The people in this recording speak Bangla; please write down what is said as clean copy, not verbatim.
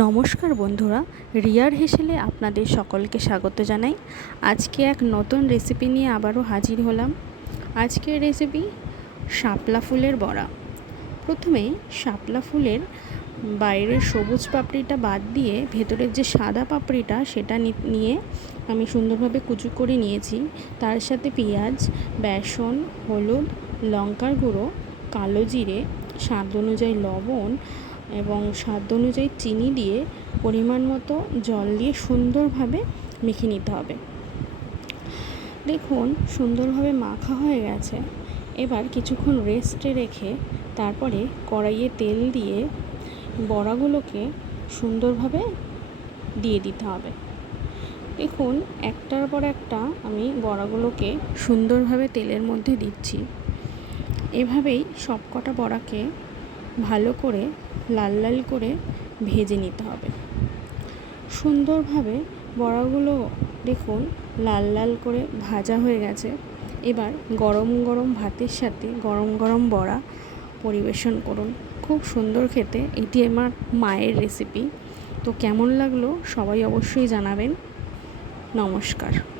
নমস্কার বন্ধুরা, রিয়ার হেসেলে আপনাদের সকলকে স্বাগত জানাই। আজকে এক নতুন রেসিপি নিয়ে আবারও হাজির হলাম। আজকের রেসিপি শাপলা ফুলের বড়া। প্রথমে শাপলা ফুলের বাইরের সবুজ পাপড়িটা বাদ দিয়ে ভেতরের যে সাদা পাপড়িটা সেটা নিয়ে আমি সুন্দরভাবে কুচি করে নিয়েছি। তার সাথে পেঁয়াজ, বেসন, হলুদ, লঙ্কার গুঁড়ো, কালো জিরে, স্বাদ অনুযায়ী লবণ এবং স্বাদ অনুযায়ী চিনি দিয়ে পরিমাণ মতো জল দিয়ে সুন্দরভাবে মেখে নিতে হবে। দেখুন সুন্দরভাবে মাখা হয়ে গেছে। এবার কিছুক্ষণ রেস্টে রেখে তারপরে কড়াইয়ে তেল দিয়ে বড়াগুলোকে সুন্দরভাবে দিয়ে দিতে হবে। দেখুন একটার পর একটা আমি বড়াগুলোকে সুন্দরভাবে তেলের মধ্যে দিচ্ছি। এভাবেই সবকটা বড়াকে ভালো করে লাল লাল করে ভেজে নিতে হবে। সুন্দরভাবে বড়াগুলো দেখুন লাল লাল করে ভাজা হয়ে গেছে। এবার গরম গরম ভাতের সাথে গরম গরম বড়া পরিবেশন করুন। খুব সুন্দর খেতে। এটি আমার মায়ের রেসিপি। তো কেমন লাগলো সবাই অবশ্যই জানাবেন। নমস্কার।